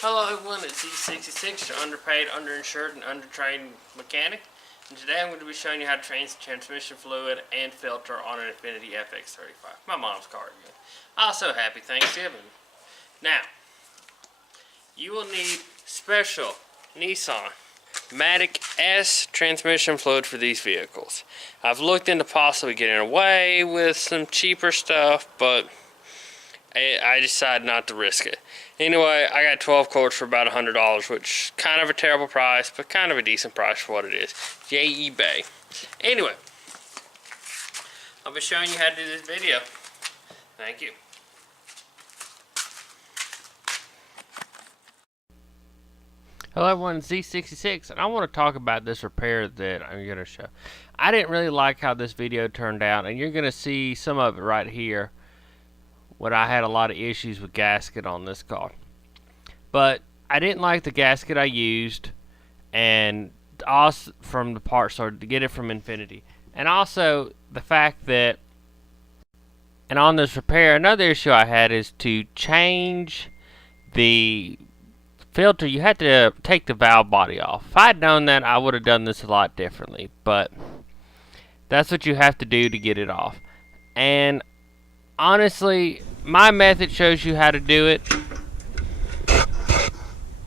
Hello everyone, it's E66, your underpaid, underinsured, and undertrained mechanic. And today I'm going to be showing you how to change the transmission fluid and filter on an Infiniti FX35. My mom's car again. Also, happy Thanksgiving. Now, you will need special Nissan Matic S transmission fluid for these vehicles. I've looked into possibly getting away with some cheaper stuff, but I decided not to risk it. Anyway, I got 12 quarts for about $100, which is kind of a terrible price, but kind of a decent price for what it is. Yay, eBay. Anyway, I'll be showing you how to do this video. Thank you. Hello everyone, it's Z66, and I want to talk about this repair that I'm going to show. I didn't really like how this video turned out, and you're going to see some of it right here. When I had a lot of issues with gasket on this car. But I didn't like the gasket I used, and also from the parts store to get it from Infiniti. And also the fact that, and on this repair, another issue I had is to change the filter. You had to take the valve body off. If I'd known that, I would have done this a lot differently. But that's what you have to do to get it off. And honestly, my method shows you how to do it,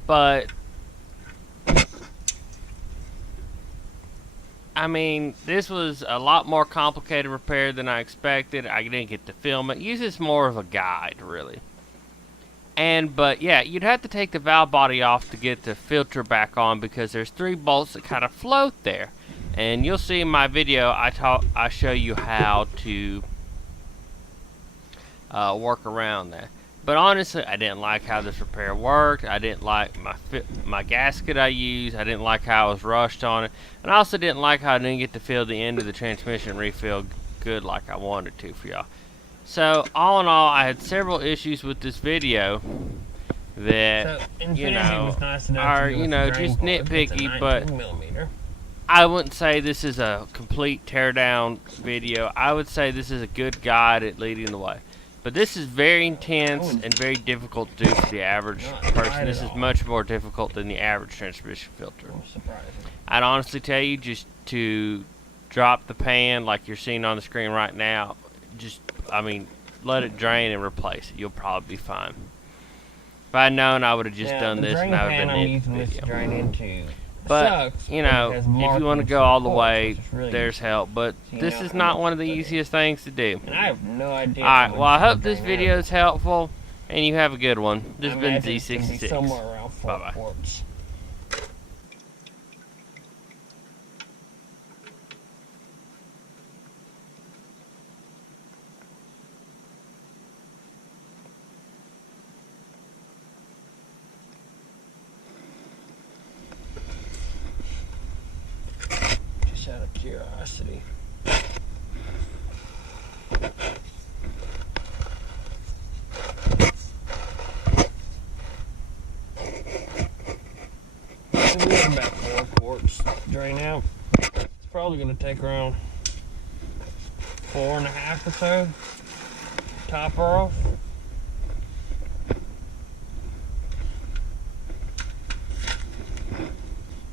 but I mean, this was a lot more complicated repair than I expected. I didn't get to film it. Use this more of a guide, really. But yeah, you'd have to take the valve body off to get the filter back on because there's 3 bolts that kind of float there. And you'll see in my video, I show you how to work around that. But honestly, I didn't like how this repair worked. I didn't like my gasket I used. I didn't like how I was rushed on it. And I also didn't like how I didn't get to feel the end of the transmission refill good like I wanted to for y'all. So, all in all, I had several issues with this video that, you know, are, you know, just nitpicky, but I wouldn't say this is a complete teardown video. I would say this is a good guide at leading the way. But this is very intense and very difficult to do for the average person. This is much more difficult than the average transmission filter. I'd honestly tell you just to drop the pan like you're seeing on the screen right now. Let it drain and replace it. You'll probably be fine. If I'd known, I would have just done this and I would have been in the video. But, you know, if you want to go all the way, there's help. But this is not one of the easiest things to do. And I have no idea. Alright, well, I hope this video is helpful, and you have a good one. This has been Z66. Bye-bye. Out of curiosity. So we have about 4 quarts drain out. It's probably going to take around 4.5 or so. Top her off.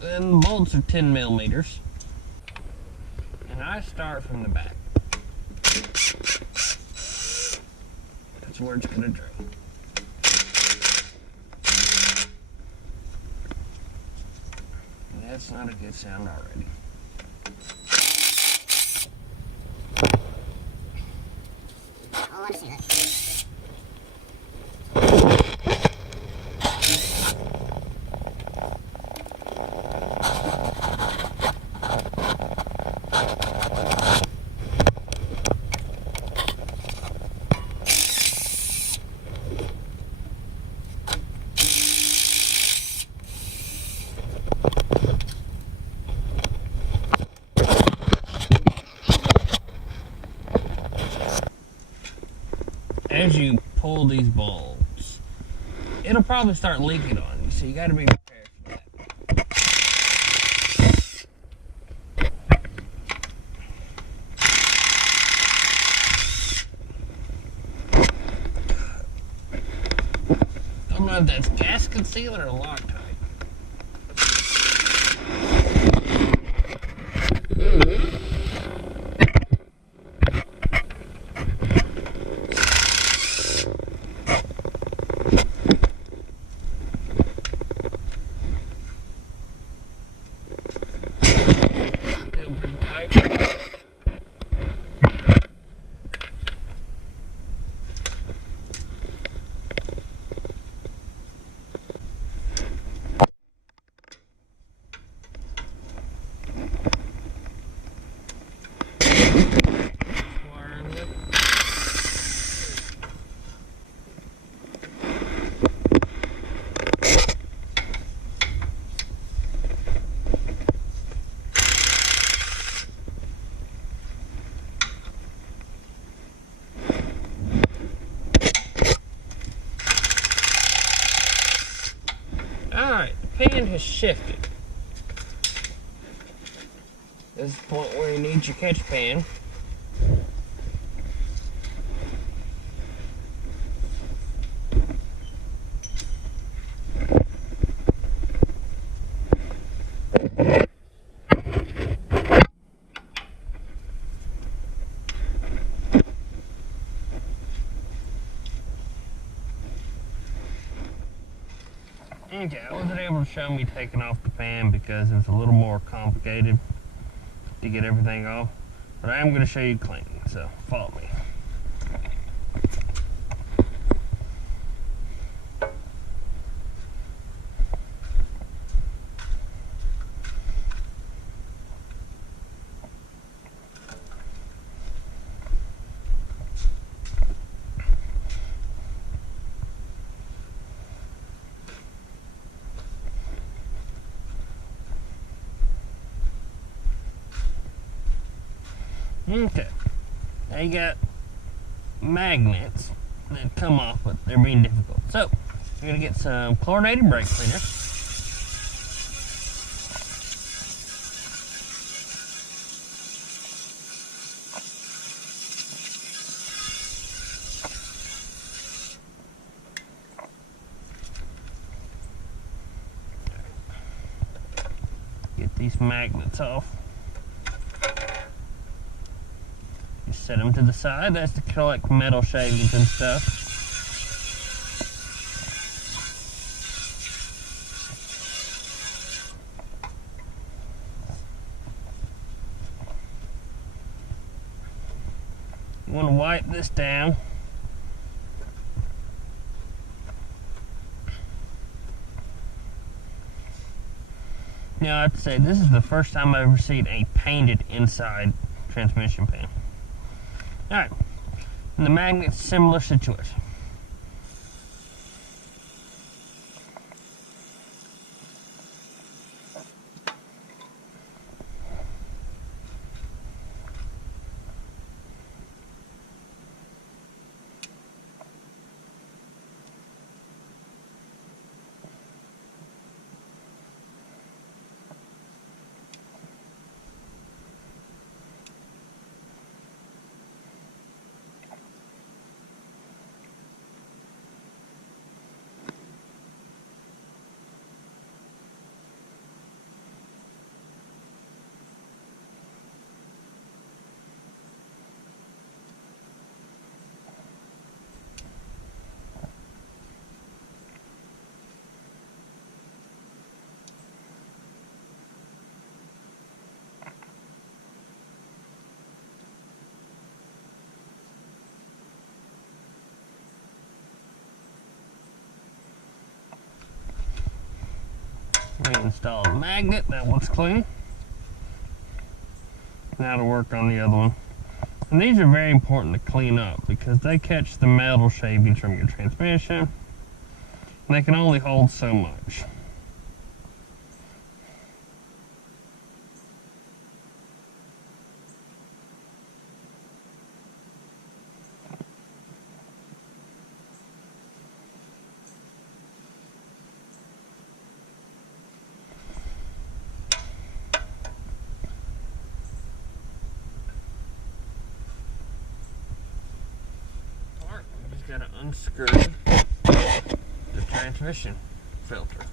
And the bolts are 10 millimeters. And I start from the back. That's where it's going to drain. And that's not a good sound already. I want to see that. As you pull these bolts, it'll probably start leaking on you, so you got to be prepared for that. don't know if that's gasket sealer or Loctite. Still pretty tight. Alright, the pan has shifted. This is the point where you need your catch pan. Okay, I wasn't able to show me taking off the pan because it's a little more complicated to get everything off. But I am going to show you cleaning, so follow me. Okay, now you got magnets that come off, but they're being difficult. So, you're going to get some chlorinated brake cleaner. Get these magnets off. Set them to the side. That's to collect metal shavings and stuff. You want to wipe this down. Now I have to say, this is the first time I've ever seen a painted inside transmission pan. Alright, and the magnet's similar situation. Reinstall the magnet, that one's clean. Now to work on the other one. And these are very important to clean up because they catch the metal shavings from your transmission. And they can only hold so much. Got to unscrew the transmission filter.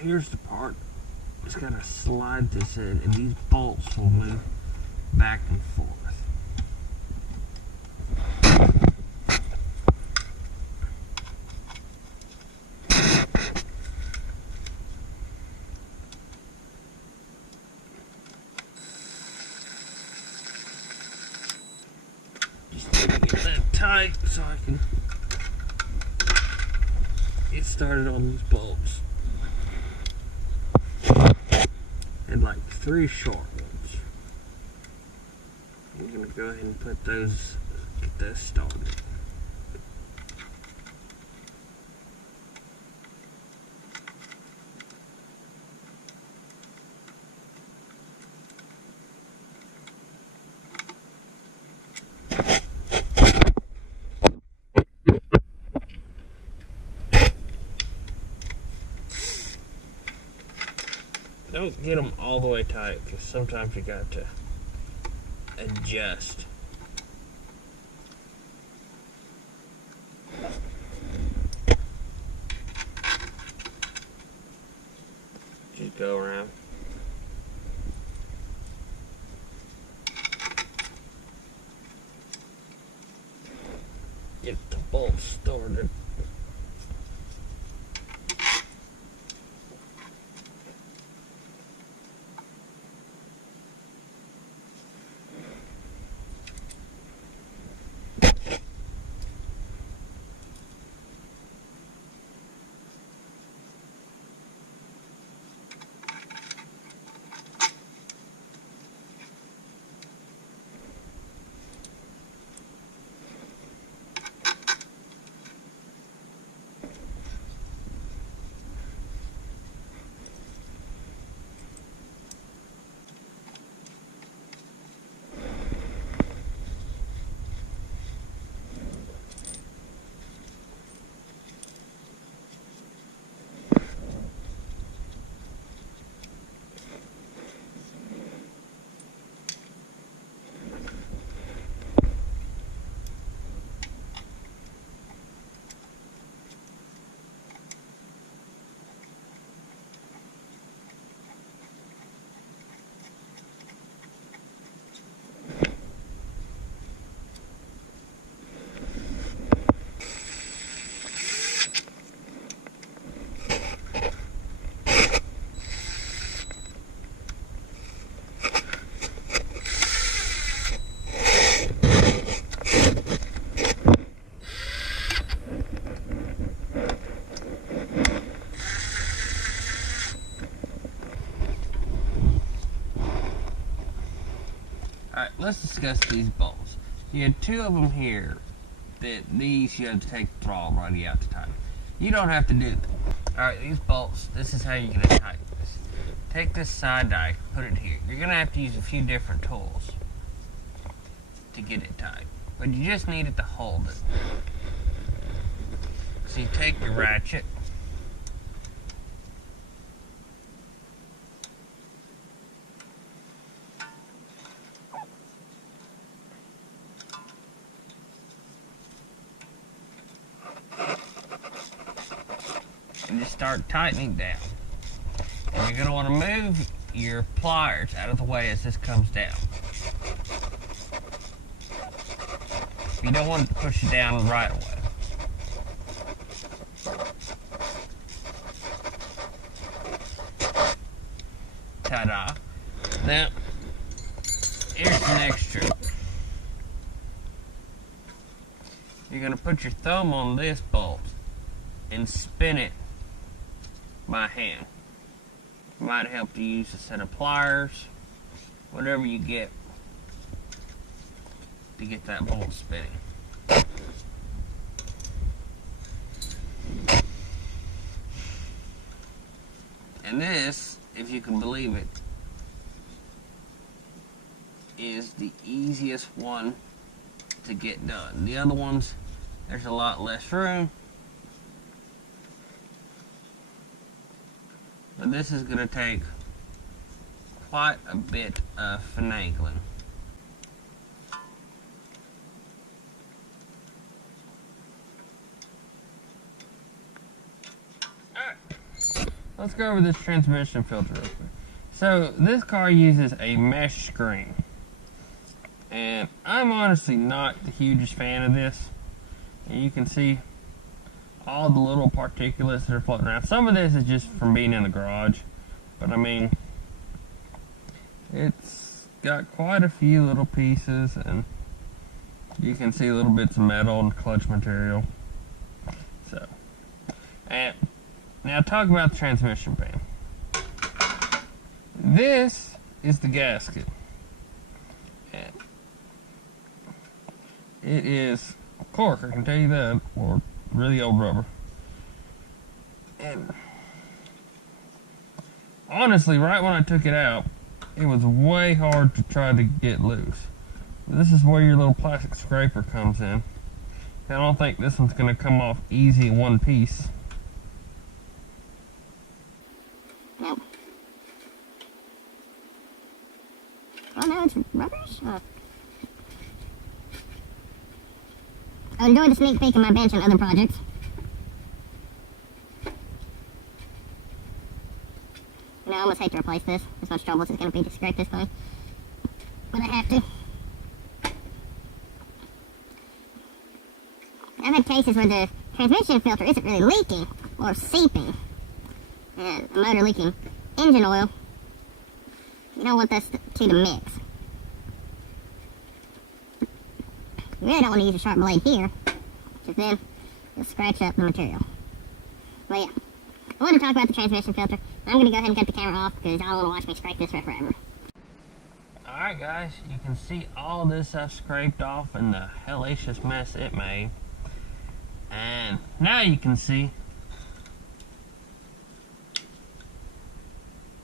Here's the part. It's got to slide this in, and these bolts will move back and forth. Just need to get that tight so I can get started on these bolts. And like 3 short ones. I'm gonna go ahead and put those, get those started. Don't get them all the way tight, because sometimes you got to adjust. Just go around. Get the bolts started. discuss these bolts. You had two of them here that these you have to take the throttle right out to tighten. You don't have to do that. Alright, these bolts, this is how you're going to tighten this. Take this side die, put it here. You're going to have to use a few different tools to get it tight. But you just need it to hold it. So you take your ratchet, and just start tightening down. And you're going to want to move your pliers out of the way as this comes down. You don't want to push it down right away. Ta-da. Now, here's the next trick. You're going to put your thumb on this bolt and spin it by hand. Might help to use a set of pliers, whatever you get to get that bolt spinning. And this, if you can believe it, is the easiest one to get done. The other ones, there's a lot less room. But this is going to take quite a bit of finagling. Alright, let's go over this transmission filter real quick. So this car uses a mesh screen. And I'm honestly not the hugest fan of this. And you can see all the little particulates that are floating around. Some of this is just from being in the garage, but I mean, it's got quite a few little pieces, and you can see little bits of metal and clutch material. So, and now talk about the transmission pan. This is the gasket. And it is cork, I can tell you that, or really old rubber. And honestly, right when I took it out, it was way hard to try to get loose. This is where your little plastic scraper comes in. I don't think this one's going to come off easy in one piece. No. Oh no, it's rubbers? Oh. I enjoy the sneak peek of my bench and other projects. And I almost hate to replace this. As much trouble as it's going to be to scrape this thing. But I have to. I've had cases where the transmission filter isn't really leaking or seeping. And the motor leaking engine oil. You don't want those two to mix. You really don't want to use a sharp blade here, because then you'll scratch up the material. But yeah, I want to talk about the transmission filter. I'm going to go ahead and cut the camera off because I don't want to watch me scrape this for forever. Alright guys, you can see all this I've scraped off and the hellacious mess it made. And now you can see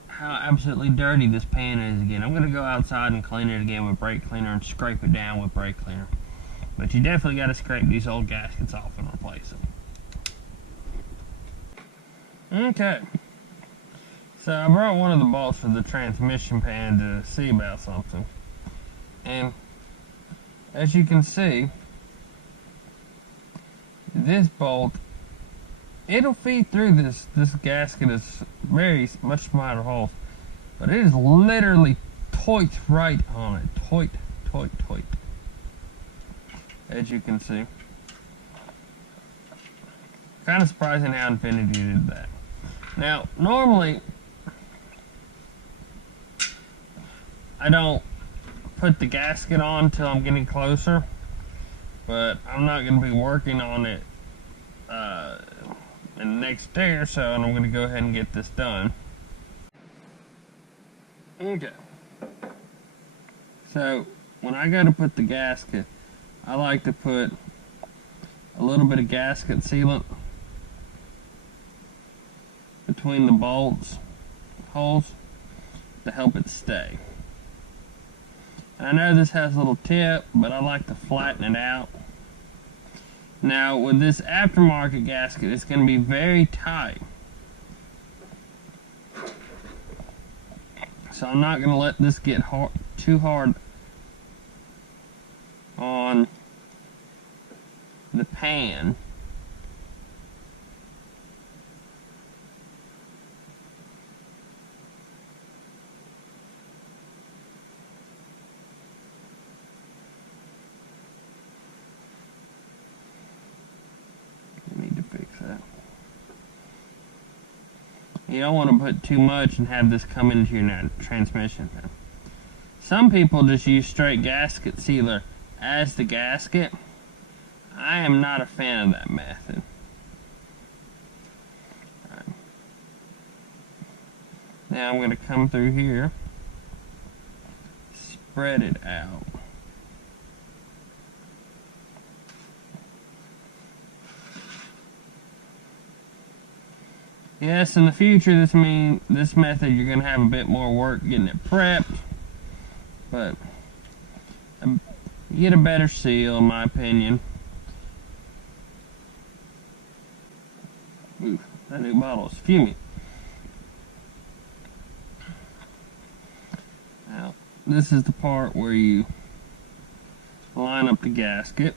how absolutely dirty this pan is again. I'm going to go outside and clean it again with brake cleaner and scrape it down with brake cleaner. But you definitely got to scrape these old gaskets off and replace them. Okay. So I brought one of the bolts for the transmission pan to see about something. And as you can see, this bolt, it'll feed through this gasket is very much smaller holes. But it is literally toit right on it. Toit. As you can see. Kind of surprising how Infiniti did that. Now, normally, I don't put the gasket on until I'm getting closer, but I'm not going to be working on it in the next day or so, and I'm going to go ahead and get this done. Okay. So, when I go to put the gasket, I like to put a little bit of gasket sealant between the bolts holes to help it stay. I know this has a little tip, but I like to flatten it out. Now with this aftermarket gasket, it's going to be very tight. So I'm not going to let this get too hard on the pan. I need to fix that. You don't want to put too much and have this come into your transmission. Some people just use straight gasket sealer as the gasket. I am not a fan of that method. Right. Now I'm going to come through here, spread it out. Yes, in the future, this method you're going to have a bit more work getting it prepped, but you get a better seal, in my opinion. Ooh, that new bottle is fuming. Now, this is the part where you line up the gasket.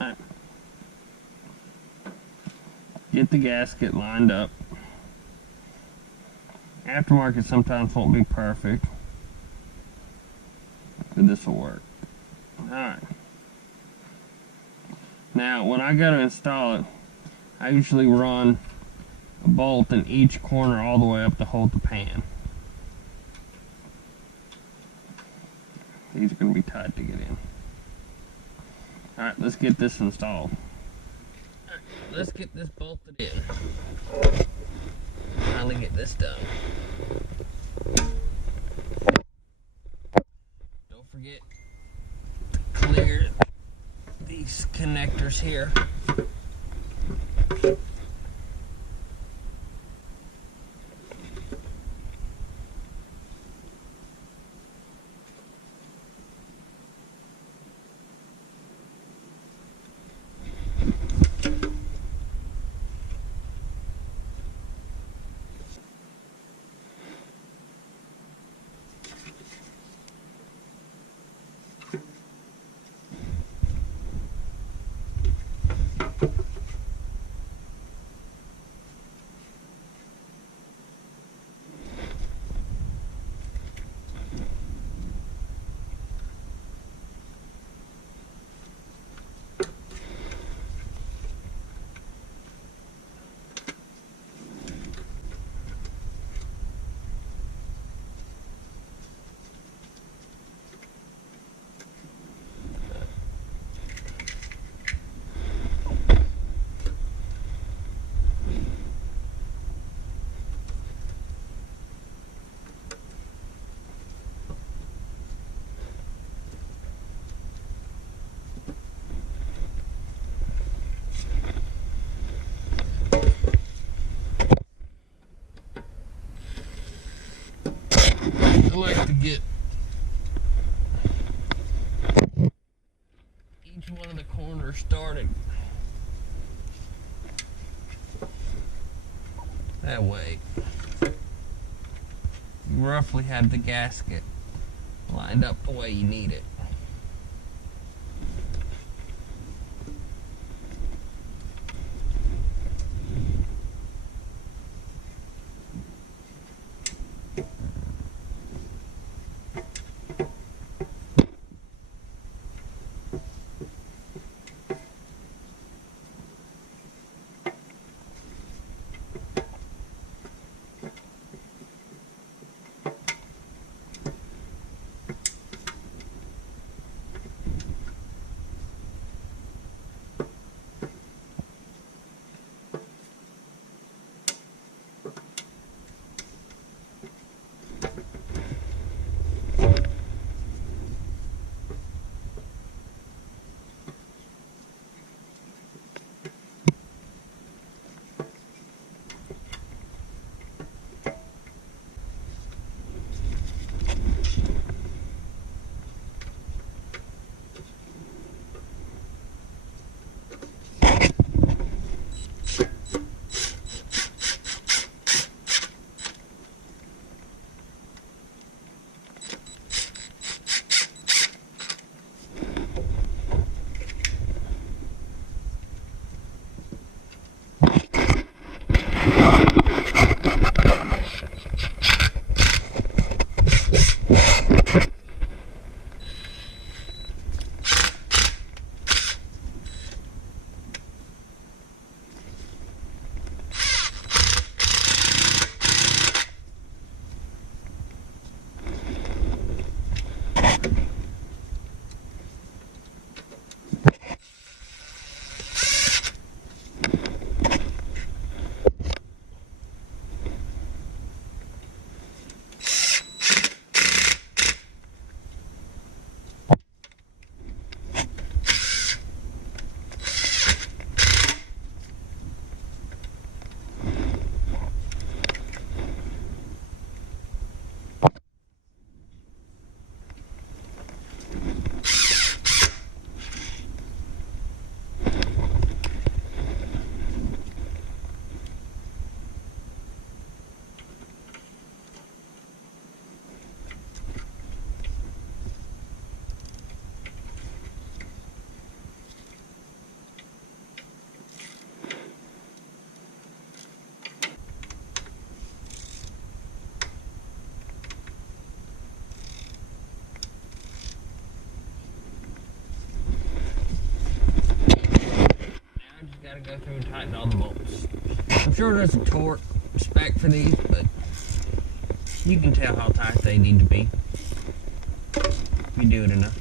Right. Get the gasket lined up. Aftermarket sometimes won't be perfect, but this will work. Alright. Now, when I go to install it, I usually run a bolt in each corner all the way up to hold the pan. These are going to be tight to get in. Alright, let's get this installed. Alright, let's get this bolted in. Finally get this done. Don't forget to clear these connectors here. started. That way, you roughly have the gasket lined up the way you need it. Gotta go through and tighten all the bolts. I'm sure there's a torque spec for these, but you can tell how tight they need to be if you do it enough.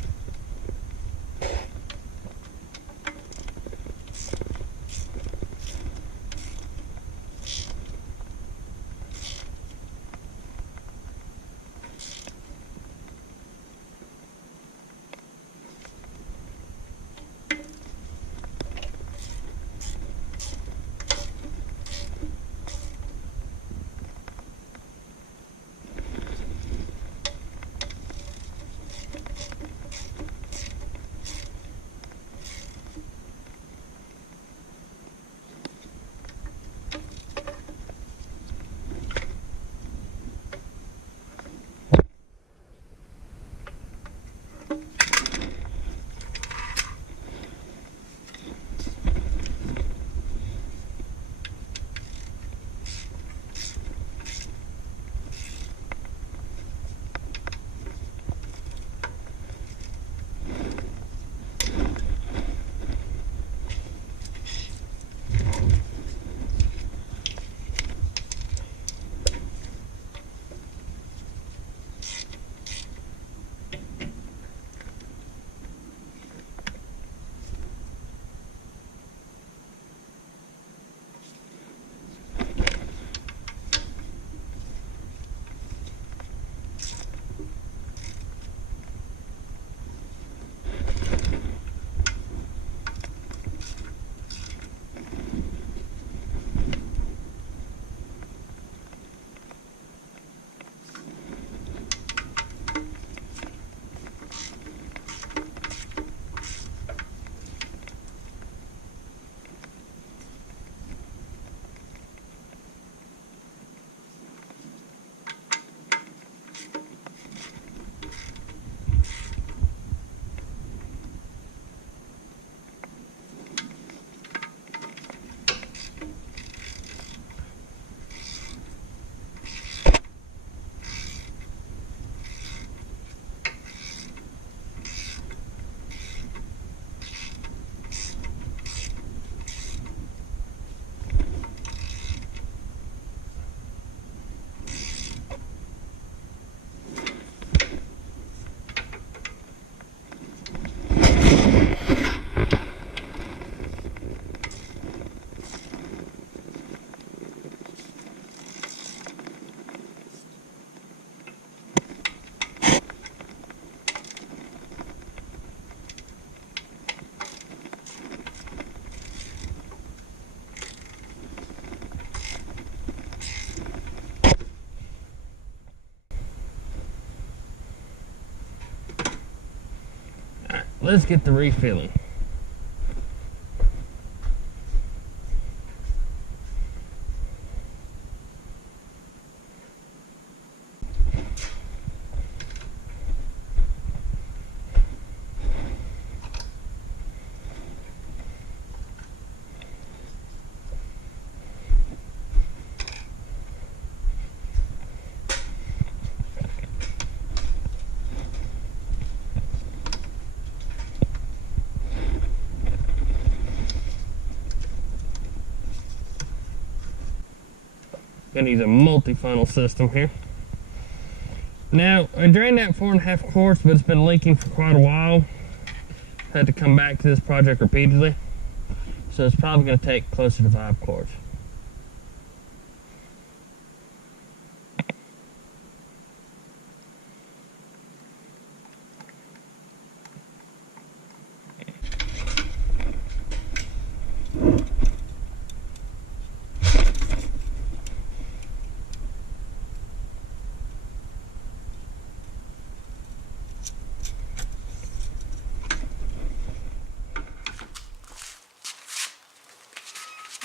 let's get the refilling. Gonna use a multi-funnel system here. Now, I drained that 4.5 quarts, but it's been leaking for quite a while. Had to come back to this project repeatedly. So it's probably gonna take closer to 5 quarts.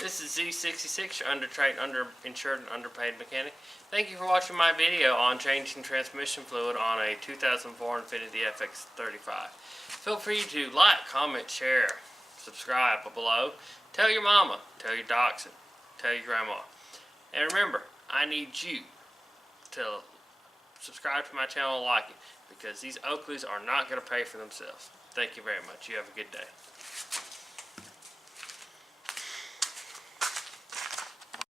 This is Z66, your undertrained, underinsured, and underpaid mechanic. Thank you for watching my video on changing transmission fluid on a 2004 Infiniti FX35. Feel free to like, comment, share, subscribe below. Tell your mama, tell your dachshund, tell your grandma. And remember, I need you to subscribe to my channel and like it, because these Oakleys are not going to pay for themselves. Thank you very much. You have a good day.